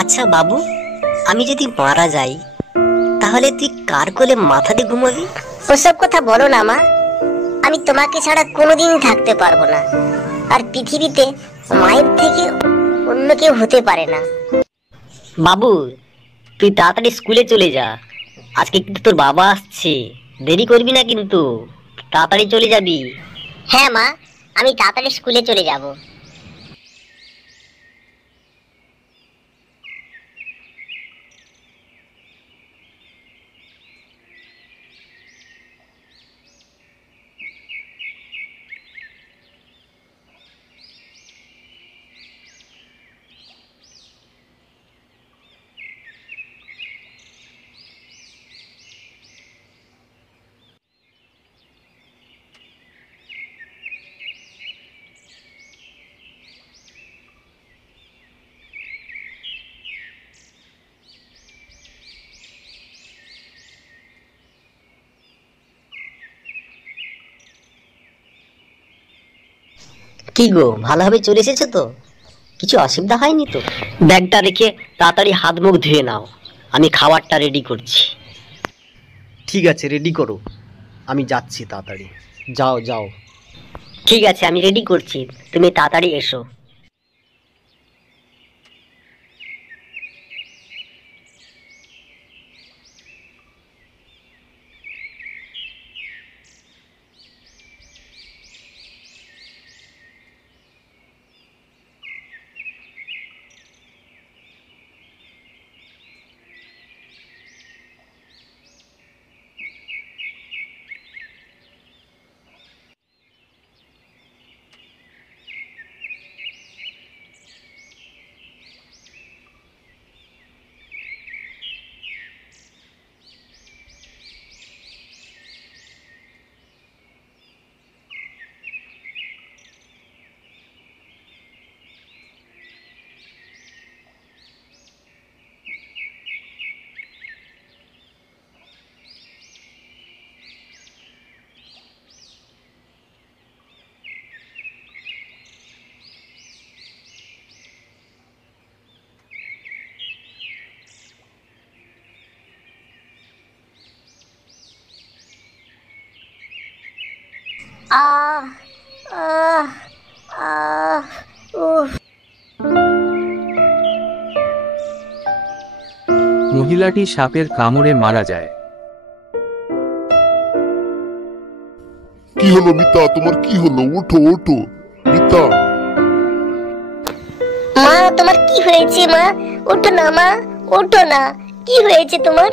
আচ্ছা বাবু, আমি যদি মারা যাই তাহলে তুই কার কোলে মাথা দিয়ে ঘুমাবি? ওসব কথা বলো না মা। আমি তোমাকে ছাড়া কোনোদিন থাকতে পারবো না। আর পৃথিবীতে মায়ের থেকে অন্য কেউ হতে পারে না। বাবু, তুই তাড়াতাড়ি স্কুলে চলে যা। আজকে কিন্তু তোর বাবা আসছে, দেরি করবি না কিন্তু, তাড়াতাড়ি চলে যাবি। হ্যাঁ মা, আমি তাড়াতাড়ি স্কুলে চলে যাব। কি গো, ভালোভাবে চলে এসেছো তো? কিছু অসুবিধা হয়নি তো? ব্যাগটা রেখে তাড়াতাড়ি হাত মুখ ধুয়ে নাও, আমি খাবারটা রেডি করছি। ঠিক আছে, রেডি করো, আমি যাচ্ছি তাড়াতাড়ি। যাও যাও। ঠিক আছে, আমি রেডি করছি, তুমি তাড়াতাড়ি এসো। আহ আহ আহ উফ। মহিলাটি সাপের কামড়ে মারা যায়। কি হলো মিতা, তোমার কি হলো? ওঠো ওঠো মিতা। মা, তোমার কি হয়েছে মা? ওঠো না মা, ওঠো না। কি হয়েছে তোমার?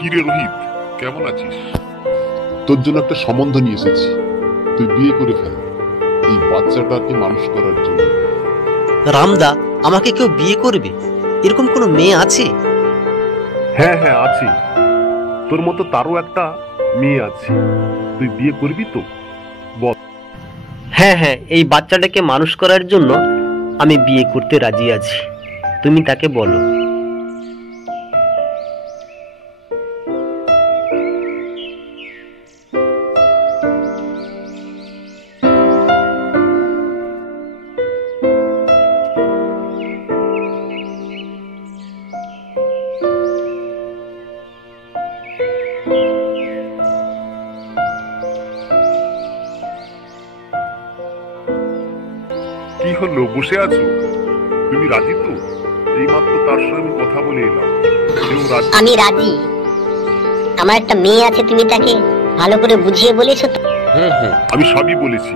কিরে রোহিত, কেমন আছিস? তোর জন্য একটা সম্বন্ধ নিয়ে এসেছি, তুই বিয়ে করে ফেল এই বাচ্চাটাকে মানুষ করার জন্য। রামদা, আমাকে কেউ বিয়ে করবে? এরকম কোনো মেয়ে আছে? হ্যাঁ হ্যাঁ আছে, তোর মতো তারও একটা মেয়ে আছে, তুই বিয়ে করবি তো? বল। হ্যাঁ হ্যাঁ, এই বাচ্চাটাকে মানুষ করার জন্য আমি বিয়ে করতে রাজি আছি, তুমি তাকে বলো। কি হলো, বসে আছো? তুমি রাজি তো? এইমাত্র তার সঙ্গে আমি কথা বলে এলাম, সেও রাজি। আমি রাজি। আমার একটা মেয়ে আছে, তুমি তাকে ভালো করে বুঝিয়ে বলেছো তো? হ্যাঁ হ্যাঁ, আমি সবই বলেছি,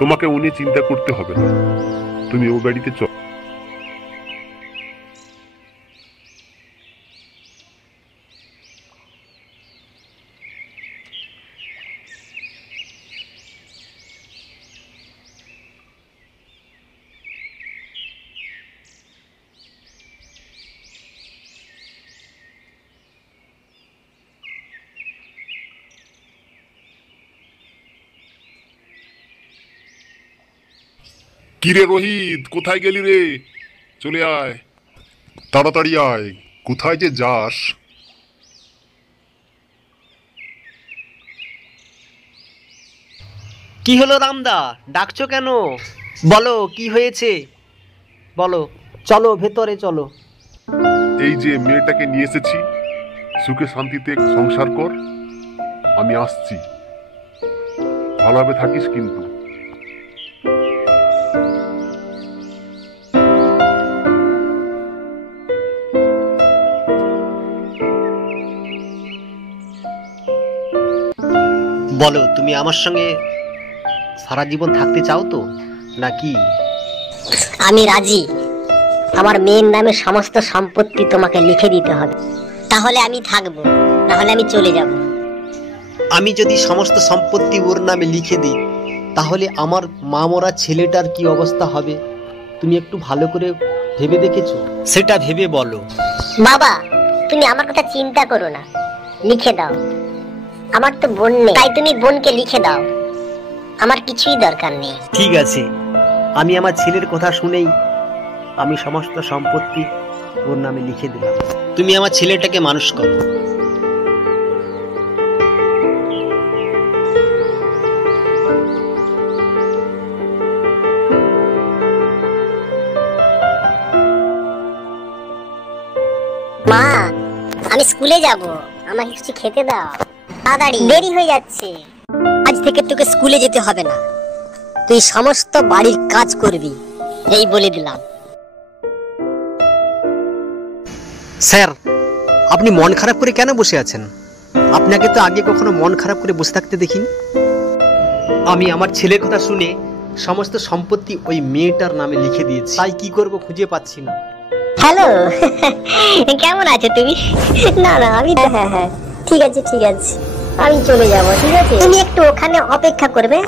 তোমাকে ও নিয়ে চিন্তা করতে হবে না, তুমি ও বাড়িতে চলো। কিরে রোহিত, কোথায় গেলি রে? চলে আয়, তাড়াতাড়ি আয়। কোথায় যে যাস? কি হলো রামদা, ডাকছো কেন? বলো কি হয়েছে, বলো। চলো ভেতরে চলো। এই যে মেয়েটাকে নিয়ে এসেছি, সুখে শান্তিতে সংসার কর। আমি আসছি, ভালোভাবে থাকিস কিন্তু। বলো, তুমি আমার সঙ্গে সারা জীবন থাকতে চাও তো নাকি? আমি রাজি। আমার মেয়ের নামে সমস্ত সম্পত্তি তোমাকে লিখে দিতে হবে, তাহলে আমি থাকবো, না হলে আমি চলে যাব। আমি যদি সমস্ত সম্পত্তি ওর নামে লিখে দিই, তাহলে আমার মা মরা ছেলেটার কি অবস্থা হবে? তুমি একটু ভালো করে ভেবে দেখেছো? সেটা ভেবে বলো। বাবা, তুমি আমার কথা চিন্তা করো না, লিখে দাও। আমার তো বোন নেই, তাই তুমি বোনকে লিখে দাও। আমার কিছুই দরকার নেই। ঠিক আছে, আমি আমার ছেলের কথা শুনেই আমি সমস্ত সম্পত্তি ওর নামে লিখে দিলাম। তুমি আমার ছেলেটাকে মানুষ করো। মা, আমি স্কুলে যাব, আমাকে কিছু খেতে দাও তাড়াতাড়ি, দেরি হয়ে যাচ্ছে। আজ থেকে তোকে স্কুলে যেতে হবে না, তুই সমস্ত বাড়ির কাজ করবি, এই বলে দিলাম। স্যার, আপনি মন খারাপ করে কেন বসে আছেন? আপনাকে তো আগে কখনো মন খারাপ করে বসে থাকতে দেখিনি। আমি আমার ছেলের কথা শুনে সমস্ত সম্পত্তি ওই মেয়েটার নামে লিখে দিয়েছি, তাই কি করব খুঁজে পাচ্ছি না। হ্যালো, কেমন আছো তুমি? না না, আমি হ্যাঁ, ঠিক আছে ঠিক আছে, আমি চলে যাব। ঠিক আছে, তুমি একটু ওখানে অপেক্ষা করবে,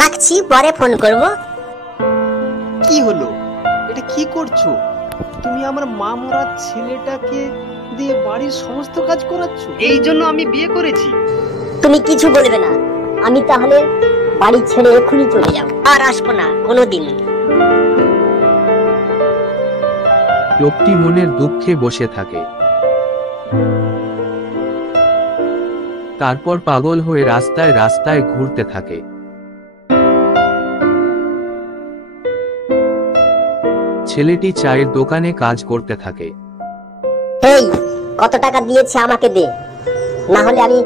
রাখছি, পরে ফোন করব। কি হলো, এটা কি করছো? তুমি আমার মা মরা ছেলেটাকে দিয়ে বাড়ির সমস্ত কাজ করাচ্ছ? এই জন্য আমি বিয়ে করেছি। তুমি কিছু বলবে না, আমি তাহলে বাড়ি ছেড়ে এখনই চলে যাব, আর আসবো না কোনোদিন। লোকটি মনের দুঃখে বসে থাকে। তারপর পাগল হয়ে রাস্তায় রাস্তায় ঘুরতে থাকে। ছেলেটি চায়ের দোকানে কাজ করতে থাকে। এই, কত টাকা দিয়েছে আমাকে দে, না হলে আমি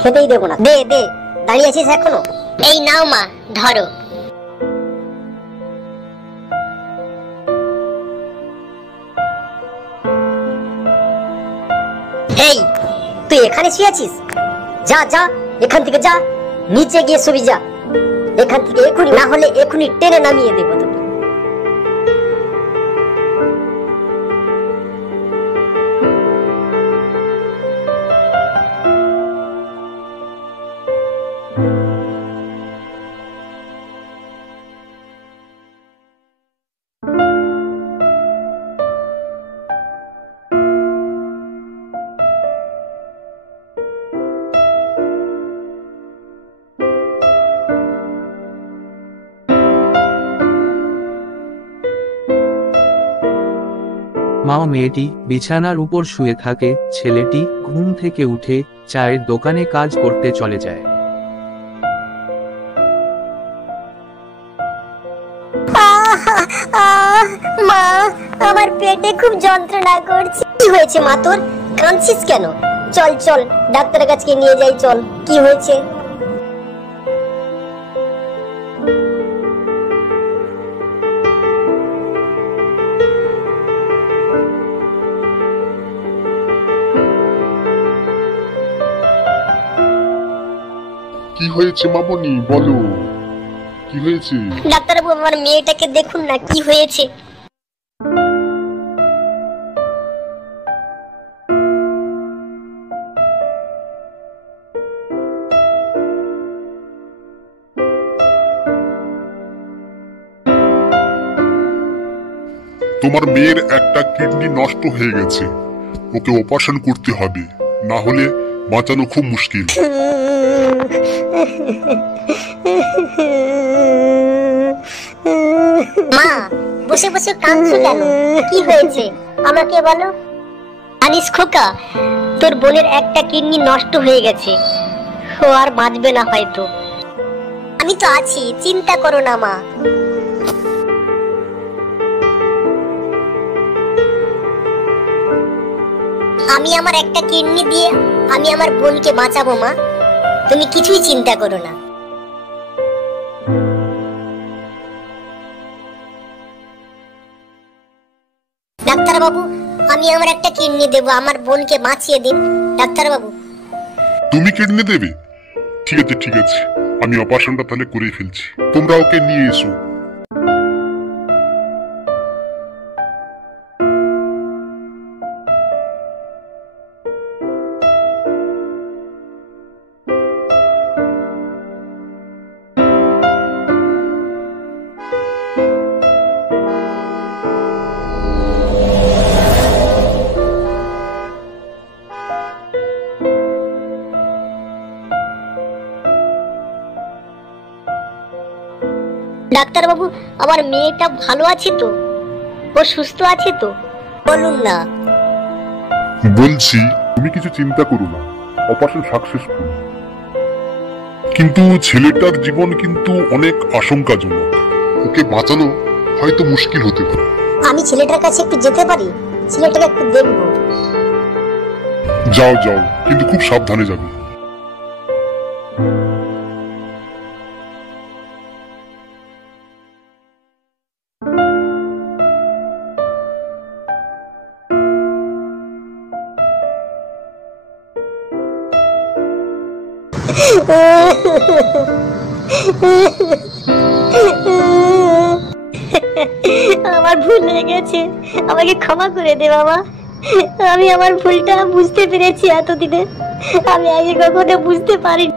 খেতেই দেবো না। দে দে, দাঁড়িয়ে আছিস এখনো? এই নাও মা, ধরো। এই, তুই এখানে শুয়ে আছিস? যা যা, এখান থেকে যা, নিচে গিয়ে শুবি যা এখান থেকে এখনই, না হলে এখনই টেনে নামিয়ে দেবো তোকে। মা ও মেয়েটি বিছানার উপর শুয়ে থাকে। ছেলেটি ঘুম থেকে উঠে চায়ের দোকানে কাজ করতে চলে যায়। মা, আমার পেটে খুব যন্ত্রণা করছে। কি হয়েছে মা তোর? কাঁদছিস কেন? চল চল, ডাক্তারের কাছে নিয়ে যাই, চল। কি হয়েছে? কি হয়েছে মামনি, বলো কি হয়েছে? ডাক্তারবাবু, আমার মেয়েটাকে দেখুন না, কি হয়েছে। তোমার মেয়ের একটা কিডনি নষ্ট হয়ে গেছে, ওকে অপারেশন করতে হবে, না হলে বাঁচানো খুব মুশকিল। মা, বসে বসে কাঁদছো কেন? কি হয়েছে আমাকে বলো। জানিস খোকা, তোর বোনের একটা কিডনি নষ্ট হয়ে গেছে, ও আর বাঁচবে না হয়তো। আমি তো আছি, চিন্তা করো না মা। আমি আমার একটা কিডনি দিয়ে আমি আমার বোনকে বাঁচাবো মা, তুমি কিছুই চিন্তা করো না। ডাক্তার বাবু, আমি আমার একটা কিডনি দেবো, আমার বোনকে বাঁচিয়ে দিন ডাক্তার বাবু। তুমি কিডনি দেবে? ঠিক আছে ঠিক আছে, আমি অপারেশনটা তাহলে করে ফেলছি, তোমরা ওকে নিয়ে এসো। ডাক্তার বাবু, আমার মেয়েটা ভালো আছে তো? ও সুস্থ আছে তো? বলুন না। বলছি তুমি কিছু চিন্তা করো না, অপারেশন সাকসেসফুল, কিন্তু ছেলেটার জীবন কিন্তু অনেক আশঙ্কাজনক, ওকে বাঁচানো হয়তো মুশকিল হতে পারে। আমি ছেলেটার কাছে একটু যেতে পারি? ছেলেটাকে একটু দেখবো। যাও যাও, কিন্তু খুব সাবধানে যাবে। আমার ভুল হয়ে গেছে, আমাকে ক্ষমা করে দে বাবা। আমি আমার ভুলটা বুঝতে পেরেছি এতদিনে, আমি আগে কখনো বুঝতে পারিনি।